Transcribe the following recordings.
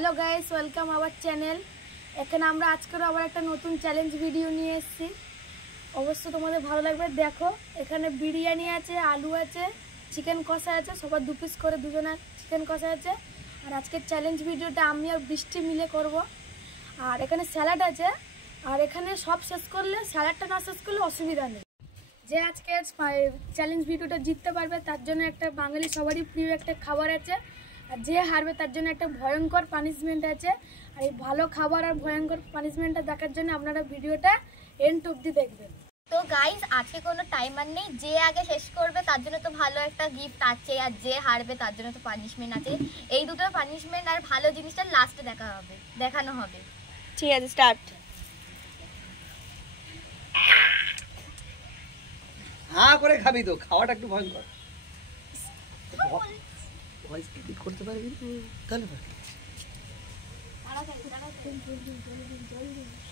Hello guys, welcome our channel. এখানে আমরা আজকের আবার একটা নতুন চ্যালেঞ্জ ভিডিও নিয়ে এসেছি। অবশ্য তোমাদের ভালো লাগবে। দেখো, এখানে বিরিয়ানি আছে, আলু আছে, চিকেন কষা আছে, সবার 2 পিস করে দুজনের চিকেন কষা আছে। আর আজকের চ্যালেঞ্জ ভিডিওটা আমি আর বৃষ্টি মিলে করব। আর এখানে স্যালাড আছে। আর এখানে সব শেষ করলে, স্যালাডটা না শেষ করলে অসুবিধা নেই। যে আজকে চ্যালেঞ্জ ভিডিওটা জিততে পারবে তার জন্য একটা বাঙালি সবারই প্রিয় একটা খাবার আছে। আর যে হারবে তার জন্য একটা ভয়ঙ্কর পানিশমেন্ট আছে। আর এই ভালো খাবার আর ভয়ঙ্কর পানিশমেন্টটা দেখার জন্য আপনারা ভিডিওটা এন্ড অবধি দেখবেন। তো গাইস, আজকে কোনো টাইমার নেই। যে আগে শেষ করবে তার জন্য তো ভালো একটা গিফট আছে, আর যে হারবে তার জন্য তো পানিশমেন্ট আছে। এই দুটো পানিশমেন্ট আর ভালো জিনিসটা লাস্টে দেখানো হবে। ঠিক আছে, স্টার্ট। হ্যাঁ করে খাবি তো, খাওয়াটা একটু ভয়ঙ্কর। ভয়েস এডিট করতে পারবি তাহলে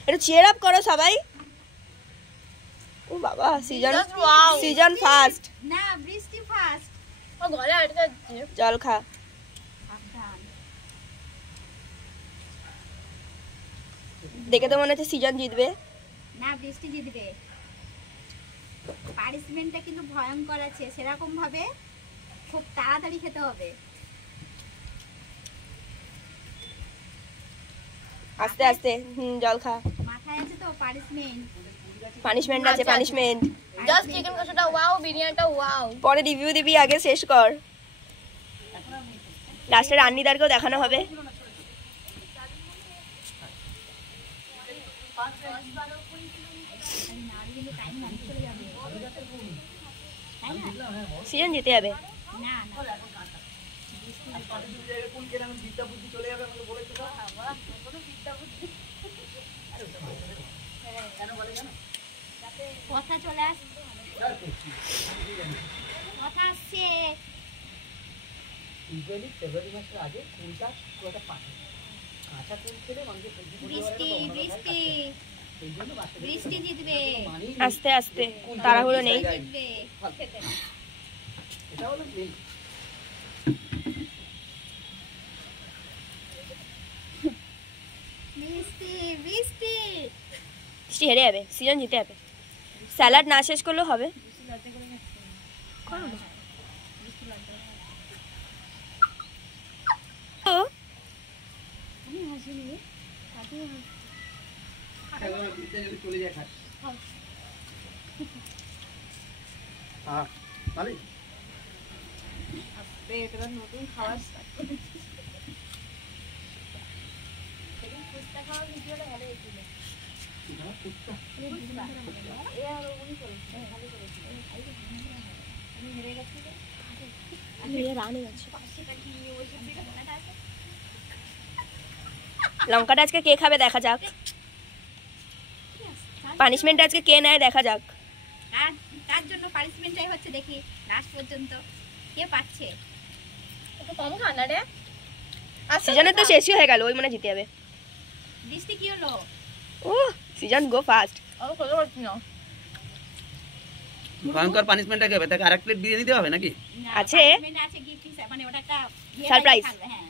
একটু চিয়ার আপ করো সবাই। ও বাবা, সিজন ফার্স্ট না, বৃষ্টি ফার্স্ট। ও গলা আটকে যাচ্ছে। জল খা। দেখে তো মনে হচ্ছে সিজন জিতবে। না, বৃষ্টি জিতবে। পানিশমেন্টটা কিন্তু ভয়ঙ্কর আছে, সেরকম ভাবে খুব তাড়াতাড়ি খেতে হবে। আস্তে আস্তে। জল খা। মাথায় আছে তো পানিশমেন্ট আছে, পানিশমেন্ট। জাস্ট চিকেন কষাটা ওয়াও, বিরিয়ানিটা ওয়াও। পরে রিভিউ দিবি, আগে শেষ কর। লাস্টে রান্নিদারকেও দেখানো হবে। সিজন জিতে যাবে। কথা চলে আসছে, কথা আসছে। ফেব্রুয়ারি মাসের আগে কুলটা পুরোটা পাকে, কাঁচা কুল খেলে মানুষের বৃষ্টি বৃষ্টি বৃষ্টি জিতবে। আস্তে আস্তে, তাড়াহুড়ো নেই। এটা হলো মেন। বৃষ্টি বৃষ্টি বৃষ্টি হেরে যাবে, সিজন জিতে যাবে। স্যালাড না শেষ করলেও হবে। চলে যায় খাট। হ্যাঁ ভালো। এটা নতুন খাবার স্টার্ট করে ফুচকা খাওয়ার ভিডিওটা ভালো হয়েছিল। লঙ্কাটা আজকে কে খাবে দেখা যাক। পানিশমেন্ট আজকে কে নেয় দেখা যাক। কার জন্য পানিশমেন্টটাই হচ্ছে, দেখি লাস্ট পর্যন্ত কে পাচ্ছে। একটু কম খানা রে। সিজনে তো শেষই হয়ে গেল, ওই মনে জিতে যাবে। বৃষ্টি কি হলো? ও সিজন গো ফাস্ট। ও খেতে পারছি না। ভয়ঙ্কর পানিশমেন্টটা খাবে, তাকে আরেক প্লেট বিরিয়ানি দিতে হবে নাকি? আছে, আছে গিফট হিসেবে, মানে ওটা একটা সারপ্রাইজ। হ্যাঁ,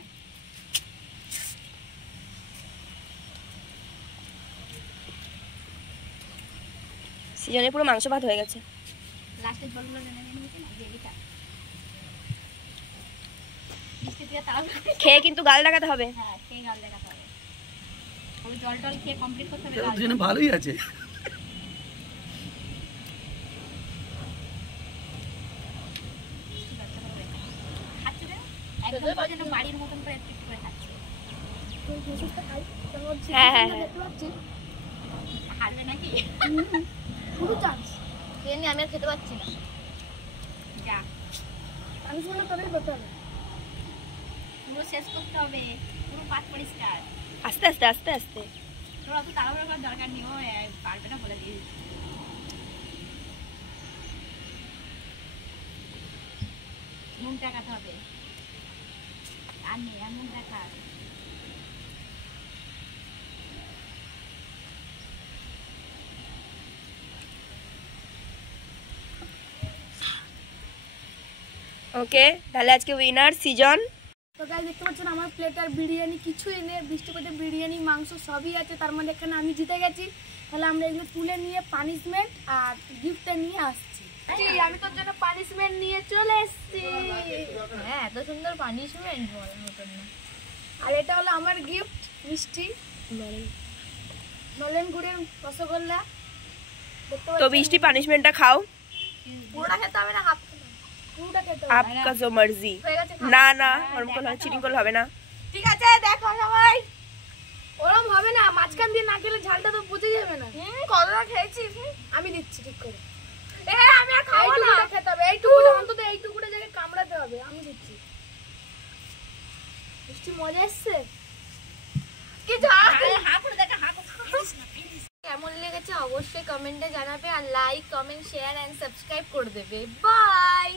সিজনে পুরো মাংস ভাত হয়ে গেছে। লাস্টের জলগুলো জেনে নিয়েছি না, গ্রেভিটা বৃষ্টি দিয়ে তাও খেয়ে কিন্তু গাল লাগাতে হবে। হ্যাঁ, খেয়ে গাল দেখাতে হবে। ওই জল টল খেয়ে কমপ্লিট করতে হবে। দুজনে ভালোই আছে। একদম বাড়ির মতন করে একটু করে খাচ্ছে। হ্যাঁ হ্যাঁ হ্যাঁ, হারবে নাকি? পুরো চান্স। আমি আর খেতে পাচ্ছি না। যা, পানিশমেন্টটা তবেই করতে হবে। পুরো শেষ করতে হবে, পুরো পাত পরিষ্কার। আস্তে আস্তে আস্তে আস্তে। তোর অত তাড়াহুড়ো করার দরকার নেই, ও পারবে না বলে দিয়ে। নুন টাকাতে হবে, আর নেই, আর নুন টাকা। ওকে, তাহলে আজকে উইনার সিজন। তো গাইস দেখতে পাচ্ছেন আমার প্লেটে আর বিরিয়ানি কিছুই নেই, বৃষ্টি পেটে বিরিয়ানি মাংস সবই আছে, তার মানে এখানে আমি জিতে গেছি। তাহলে আমরা এগুলো তুলে নিয়ে পানিশমেন্ট আর গিফটটা নিয়ে আসছি। আমি তোর জন্য পানিশমেন্ট নিয়ে চলে এসেছি। হ্যাঁ এত সুন্দর পানিশমেন্ট বলার মতন না। আর এটা হলো আমার গিফট, মিষ্টি নলেন গুড়ের রসগোল্লা। দেখতে তো পাচ্ছেন? বৃষ্টি পানিশমেন্টটা খাও। পুরোটা খেতে হবে না, হাফ পুরোটা খেতে হবে। আপকা জো মার্জি। হয়ে গেছে। না না ওরকম করলে চিটিং করলে হবে না। ঠিক আছে দেখো সবাই, ওরম হবে না, মাঝখান দিয়ে না খেলে ঝালটা তো বুঝে যাবে না। কতটা খেয়েছি আমি দিচ্ছি ঠিক করে। আমি আর খাবো না। এইটুকুটা খেতে হবে, এইটুকুটা অন্তত এইটুকুটা জায়গায় কামড়াতে হবে। আমি দিচ্ছি। মিষ্টি মজা এসছে? কি ঝাল। কেমন লেগেছে অবশ্যই কমেন্টে জানাবে, আর like comment share and subscribe করে দেবে। বাই।